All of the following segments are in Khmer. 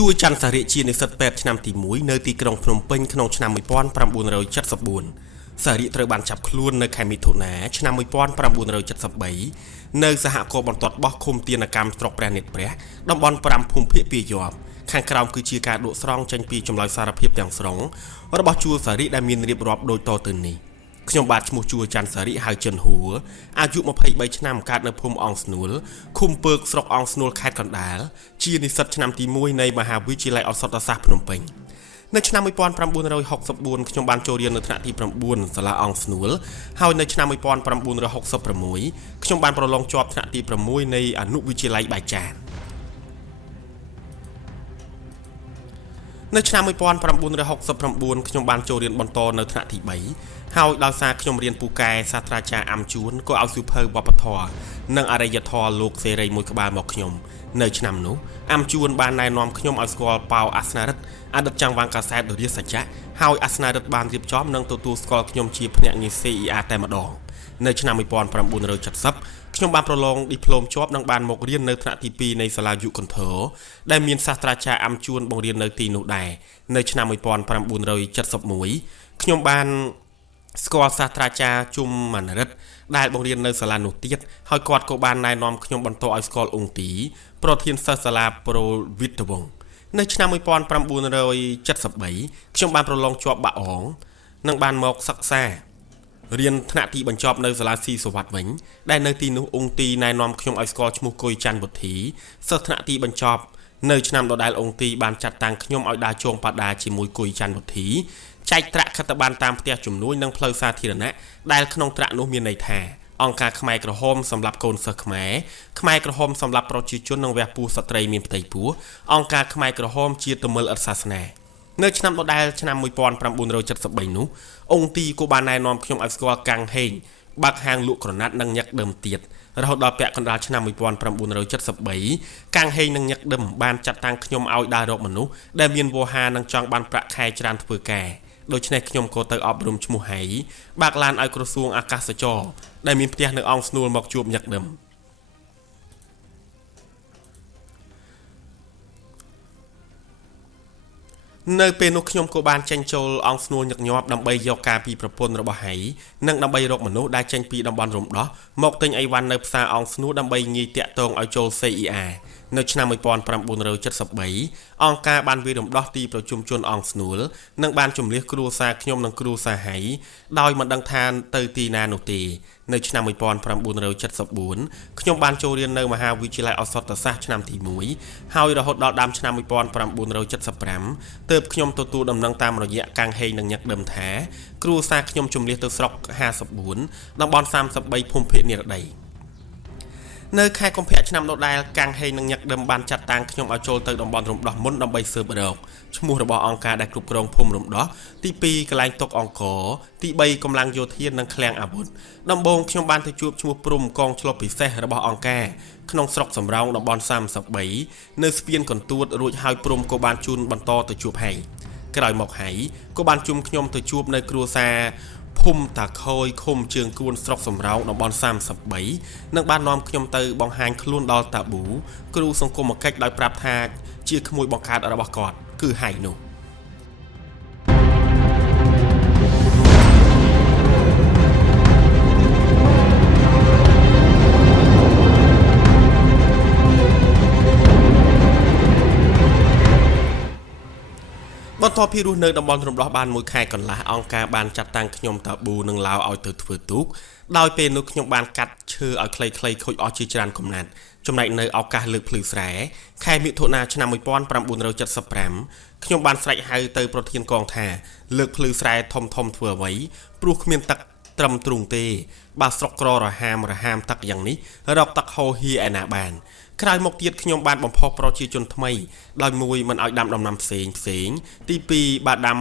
ជួយច័ន្ទសារីជានិស្សិតពេទ្យឆ្នាំទី1នៅទីក្រុងភ្នំពេញក្នុងឆ្នាំ1974សារីត្រូវបានចាប់ខ្លួននៅខែមិថុនាឆ្នាំ1973នៅសហគមន៍បន្ទាត់បោះឃុំទានកម្មស្រុកព្រះនេត្រព្រះតំបន់5ភូមិភាគពាយ័ព្យខាងក្រោមគឺជាការដកស្រង់ចេញពីចម្លើយសារភាពទាំងស្រុងរបស់ជួរសារីដែលមានរៀបរាប់ដូចតទៅនេះខ្ញុំបាទឈ្មោះជួរច័ន្ទសារីហៅចិនហួរអាយុ23ឆ្នាំកើតនៅភូមិអង្គស្នួលឃុំពើកស្រុកអង្គស្នួលខេត្តកណ្ដាលជានិស្សិតឆ្នាំទី1នៃមហាវិទ្យាល័យឱសថសាស្ត្រភ្នំពេញនៅឆ្នាំ1964ខ្ញុំបានចូលរៀននៅថ្នាក់ទី9សាលាអង្គស្នួលហើយនៅឆ្នាំ1966ខ្ញុំបានប្រឡងជាប់ថ្នាក់ទី6នៃអនុវិទ្យាល័យបាយចាននៅឆ្នាំ1969ខ្ញុំបានចូលរៀនបន្តនៅថ្នាក់ទី3ហើយដោយសារខ្ញុំរៀនពូកែសាស្ត្រាចារ្យអាំជួនក៏ឲ្យសៀវភៅវប្បធម៌និងអរិយធម៌លោកសេរីមួយក្បាលមកខ្ញុំនៅឆ្នាំនោះអាំជួនបានណែនាំខ្ញុំឲ្យស្គាល់ប៉ៅអាសនារិទ្ធអតីតចាំងវាងកាសែតដរាសច្ចៈហើយអាសនារិទ្ធបានរៀបចំនិងទទួលស្គាល់ខ្ញុំជាភ្នាក់ងារ CER តែម្ដងនៅឆ្នាំ1970ខ្ញុំបានប្រឡងឌីប្លូមជាប់និងបានមករៀននៅថ្នាក់ទី2នៃសាលាយុគន្ធរដែលមានសាស្ត្រាចារ្យអាំជួនបង្រៀននៅទីនោះដែរនៅឆ្នាំ1971ខ្ញុំបានស្គាល់សាស្ត្រាចារ្យជុំមនរិទ្ធដែលបង្រៀននៅសាលានោះទៀតហើយគាត់ក៏បានណែនាំខ្ញុំបន្តឲ្យស្គាល់អង្គទីប្រធានសិស្សសាលាប្រូវិទ្យវង្សនៅឆ្នាំ1973ខ្ញុំបានប្រឡងជាប់បាក់អងនិងបានមកសិក្សារៀនថ្នាក់ទីបញ្ចប់នៅសាលាស៊ីសវត្តវិញដែលនៅទីនោះអង្គទីណែនាំខ្ញុំឲ្យស្គាល់ឈ្មោះគុយច័ន្ទវុធីសិស្សថ្នាក់ទីបញ្ចប់នៅឆ្នាំដដែលអង្គទីបានចាត់តាំងខ្ញុំឲ្យដើរចងបដាជាមួយគុយច័ន្ទវុធីចែកត្រាក់ខិត្តប័ណ្ណតាមផ្ទះជំនួយនិងផ្លូវសាធារណៈដែលក្នុងត្រាក់នោះមានន័យថាអង្គការខ្មែរក្រហមសម្រាប់កូនសិស្សខ្មែរក្រហមសម្រាប់ប្រជាជននិងវះពោះស្ត្រីមានផ្ទៃពោះអង្គការខ្មែរក្រហមជាទមិលឥតសាសនានៅឆ្នាំដដែលឆ្នាំ1973នោះអង្គទីក៏បានណែនាំខ្ញុំឲ្យស្គាល់កាំងហេងបើកហាងលក់ក្រណាត់និងញឹកដើមទៀតរហូតដល់ពាក់កណ្ដាលឆ្នាំ1973កាំងហេងនិងញឹកដើមបានចាត់តាំងខ្ញុំឲ្យដើររកមនុស្សដែលមានវោហានិងចង់បានប្រាក់ខែច្រើនធ្វើការដូច្នេះខ្ញុំក៏ទៅអប់រំឈ្មោះហៃបើកឡានឲ្យក្រសួងអាកាសចរដែលមានផ្ទះនៅអង្គស្នួលមកជួបញឹកដើមនៅពេលនោះខ្ញុំក៏បានចេញចូលអង្គស្នួលញឹកញាប់ដើម្បីយកការពីប្រពន្ធរបស់ហៃនិងដើម្បីរកមនុស្សដែលចេញពីតំបន់រំដោះមកទិញអីវ៉ាន់នៅផ្សារអង្គស្នួលដើម្បីងាយតាក់ទងឲ្យចូល CER នៅឆ្នាំ1973អង្គការបានវាយរំដោះទីប្រជុំជនអង្គស្នួលនិងបានជំនះគ្រួសារខ្ញុំនិងគ្រួសារហៃដោយមិនដឹងថាទៅទីណានោះទេនៅឆ្នាំ1974ខ្ញុំបានចូលរៀននៅមហាវិទ្យាល័យឱសថសាស្ត្រឆ្នាំទី1ហើយរហូតដល់ដើមឆ្នាំ1975ទើបខ្ញុំទទួលដំណឹងតាមរយៈកាំងហេងនិងញឹកដើមថាគ្រួសារខ្ញុំជំនះទៅស្រុក54តំបន់33ភូមិភាគនិរដីនៅខែកុម្ភៈឆ្នាំនោះដែលកាំងហេងនិងញឹកដើមបានចាត់តាំងខ្ញុំឲ្យចូលទៅតំបន់រំដោះមុនដើម្បីស៊ើបអរឈ្មោះរបស់អង្គការដែលគ្រប់គ្រងភូមិរំដោះទី2កន្លែងតុកអង្គរទី3កម្លាំងយោធានិងឃ្លាំងអាវុធដំបូងខ្ញុំបានទៅជួបឈ្មោះព្រំកងឆ្លុះពិសេសរបស់អង្គការក្នុងស្រុកសំរោងតំបន់33នៅស្ពានកន្ទួតរួចហើយព្រំក៏បានជូនបន្តទៅជួបហៃក្រោយមកហៃក៏បានជុំខ្ញុំទៅជួបនៅគ្រួសារភូមិតាខូយឃុំជើងគួនស្រុកសំរោងតំបន់33និងបាននាំខ្ញុំទៅបង្ហាញខ្លួនដល់តាប៊ូគ្រូសង្គមកិច្ចដោយប្រាប់ថាជាក្មួយបង្កើតរបស់គាត់គឺហៃនោះបន្ទាប់ពីរស់នៅតំបន់រំដោះបាន1ខែកន្លះអង្គការបានចាត់តាំងខ្ញុំតាប៊ូនិងឡាវឲ្យទៅធ្វើទូកដោយពេលនោះខ្ញុំបានកាត់ឈើឲ្យខ្លីៗខូចអស់ជាច្រើនកំណាត់ចំណែកនៅឱកាសលើកភ្លឺស្រែខែមិថុនាឆ្នាំ1975ខ្ញុំបានស្រែកហៅទៅប្រធានកងថាលើកភ្លឺស្រែធំធ្វើអ្វីព្រោះគ្មានទឹកត្រឹមទ្រូងទេបើស្រុកក្ររហាមទឹកយ៉ាងនេះរកទឹកហូរហៀឯណាបានក្រោយមកទៀតខ្ញុំបានបំផុសប្រជាជនថ្មីដោយមួយមិនឲ្យដាំដំណាំផ្សេងទី2បើដាំ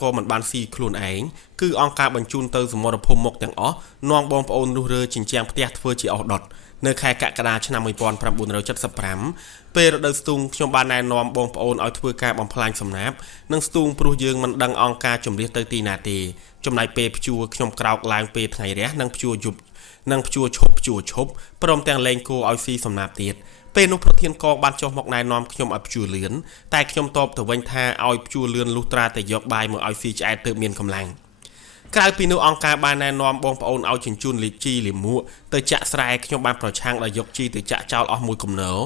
ក៏មិនបានស៊ីខ្លួនឯងគឺអង្គការបញ្ជូនទៅសមរភូមិមុខទាំងអស់នាំបងប្អូនរុះរើជញ្ជាំងផ្ទះធ្វើជាអស់ដុតនៅខែកក្កដាឆ្នាំ1975ពេលរដូវស្ទូងខ្ញុំបានណែនាំបងប្អូនឲ្យធ្វើការបំផ្លាញសំណាបនិងស្ទូងព្រោះយើងមិនដឹងអង្គការជំនះទៅទីណាទេចំណាយពេលព្យួរខ្ញុំក្រោកឡើងពេលថ្ងៃរះនិងព្យួរយប់ និងព្យួរឈប់ព្រមទាំងលែងគោឲ្យស៊ីសំណាបទៀតពេលនោះប្រធានកងបានចុះមកណែនាំខ្ញុំឲ្យព្យួរលឿនតែខ្ញុំតបទៅវិញថាឲ្យព្យួរលឿនលុះត្រាតែយកបាយមកឲ្យស៊ីឆ្អែតទើបមានកម្លាំងក្រៅពីនោះអង្គការបានណែនាំបងប្អូនឲ្យជញ្ជូនលីជីលីមួកទៅចាក់ស្រែខ្ញុំបានប្រឆាំងដល់យកជីទៅចាក់ចោលអស់មួយគំនរ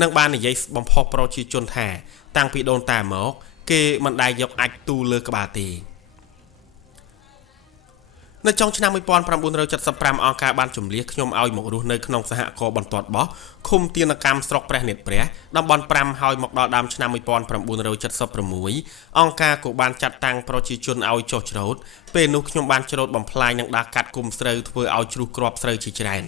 និងបាននិយាយបំផុសប្រជាជនថាតាំងពីដូនតាមកគេមិនដែលយកអាចទូលើក្បាលទេនៅចុងឆ្នាំ1975អង្គការបានជំលះខ្ញុំឲ្យមករស់នៅក្នុងសហគមន៍បន្ទាត់បោះឃុំទានកម្មស្រុកព្រះនេត្រព្រះតំបន់5ហើយមកដល់ដើមឆ្នាំ1976អង្គការក៏បានចាត់តាំងប្រជាជនឲ្យចុះច្រូតពេលនោះខ្ញុំបានច្រូតបំផ្លាញនិងដាស់កាត់គុំស្រូវធ្វើឲ្យជ្រុះគ្រាប់ស្រូវជាច្រើន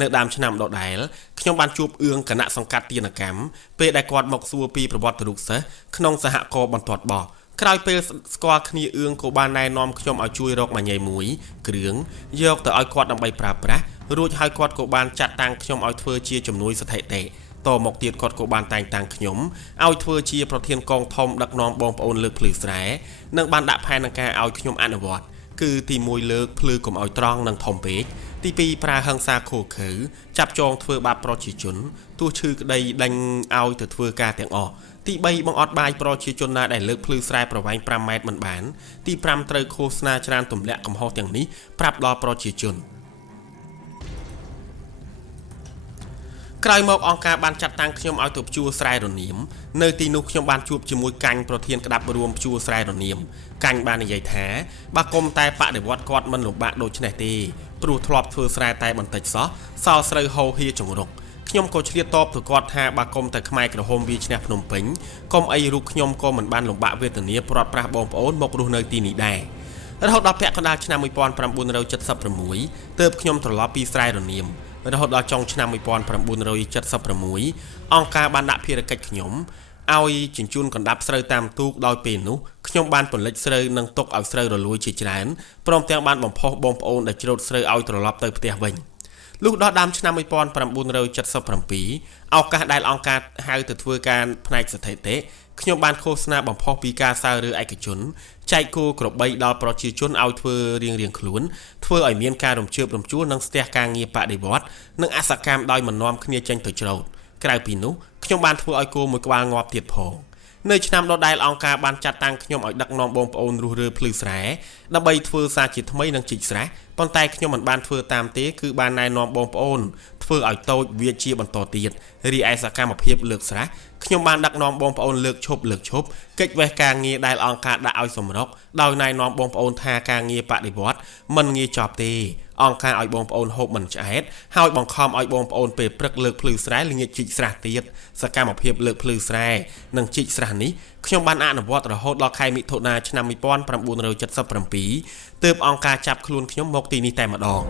នៅដើមឆ្នាំដដែលខ្ញុំបានជួបអឿងគណៈសង្កាត់ទានកម្មពេលដែលគាត់មកសួរពីប្រវត្តិរូបសិស្សក្នុងសហគមន៍បន្ទាត់បោះក្រោយពេលស្គាល់គ្នាអឿងក៏បានណែនាំខ្ញុំឲ្យជួយរកមួយញ៉ៃមួយគ្រឿងយកទៅឲ្យគាត់ដើម្បីប្រើប្រាស់រួចហើយគាត់ក៏បានចាត់តាំងខ្ញុំឲ្យធ្វើជាជំនួយស្ថិតិតមកទៀតគាត់ក៏បានតែងតាំងខ្ញុំឲ្យធ្វើជាប្រធានកងធំដឹកនាំបងប្អូនលើកភ្លឺស្រែនិងបានដាក់ផែនការឲ្យខ្ញុំអនុវត្តគឺទី1លើកភ្លឺកុំឲ្យត្រង់និងធំពេកទី2ប្រើហិង្សាខូខើចាប់ចងធ្វើបាបប្រជាជនទោះឈឺក្តីដេញឲ្យទៅធ្វើការទាំងអស់ទី3បង្អត់បាយប្រជាជនណាដែលលើកភ្លឺស្រែប្រវែង5ម៉ែត្រមិនបានទី5ត្រូវឃោសនាច្រានទម្លាក់កំហុសទាំងនេះប្រាប់ដល់ប្រជាជនក្រោយមកអង្គការបានចាត់តាំងខ្ញុំឲ្យទៅព្យួរស្រែរនាមនៅទីនោះខ្ញុំបានជួបជាមួយកាញ់ប្រធានក្តាប់រួមព្យួរស្រែរនាមកាញ់បាននិយាយថាបើគុំតែបដិវត្តគាត់មិនលំបាកដូចនេះទេព្រោះធ្លាប់ធ្វើស្រែតែបន្តិចសោះសល់ស្រូវហូរហៀចង្រុកខ្ញុំក៏ឆ្លៀតតបទៅគាត់ថាបើគុំតែខ្មែរក្រហមវាឈ្នះភ្នំពេញគុំអីរូបខ្ញុំក៏មិនបានលំបាកវេទនាព្រាត់ប្រាសបងប្អូនមករស់នៅទីនេះដែររហូតដល់ពាក់កណ្ដាលឆ្នាំ1976ទើបខ្ញុំត្រឡប់ពីស្រែរនាមរហូតដល់ចុងឆ្នាំ1976អង្គការបានដាក់ភារកិច្ចខ្ញុំឲ្យជញ្ជូនកណ្ដាប់ស្រូវតាមទូកដោយពេលនោះខ្ញុំបានពន្លិចស្រូវនិងទុកឲ្យស្រូវរលួយជាច្រើនព្រមទាំងបានបំផុសបងប្អូនដែលច្រូតស្រូវឲ្យត្រឡប់ទៅផ្ទះវិញលុះដល់ដើមឆ្នាំ1977ឱកាសដែលអង្គការហៅទៅធ្វើការផ្នែកស្ថិតិខ្ញុំបានឃោសនាបំផុសពីការសើរើឯកជនចែកគោក្របីដល់ប្រជាជនឲ្យធ្វើរៀងខ្លួនធ្វើឲ្យមានការរំជើបរំជួលនិងស្ទះការងារបដិវត្តនិងអសកម្មដោយមិននាំគ្នាចេញទៅច្រូតក្រៅពីនោះខ្ញុំបានធ្វើឲ្យគោមួយក្បាលងាប់ទៀតផងនៅឆ្នាំដដែលអង្គការបានចាត់តាំងខ្ញុំឲ្យដឹកនាំបងប្អូនរស់រើភ្លឺស្រែដើម្បីធ្វើសារជាថ្មីនិងជីកស្រះប៉ុន្តែខ្ញុំមិនបានធ្វើតាមទេគឺបានណែនាំបងប្អូនធ្វើឲ្យតូចវាជាបន្តទៀតរីឯសកម្មភាពលើកស្រះខ្ញុំបានដឹកនាំបងប្អូនលើកឈប់កិច្ចវេះការងារដែលអង្គការដាក់ឲ្យសម្រុកដោយណែនាំបងប្អូនថាការងារបដិវត្តមិនងាយចប់ទេអង្គការឲ្យបងប្អូនហូបមិនឆ្អែតហើយបង្ខំឲ្យបងប្អូនពេលព្រឹកលើកភ្លឺស្រែល្ងាចជីកស្រះទៀតសកម្មភាពលើកភ្លឺស្រែនិងជីកស្រះនេះខ្ញុំបានអនុវត្តរហូតដល់ខែមិថុនាឆ្នាំ1977ទើបអង្គការចាប់ខ្លួនខ្ញុំមកទីនេះតែម្ដង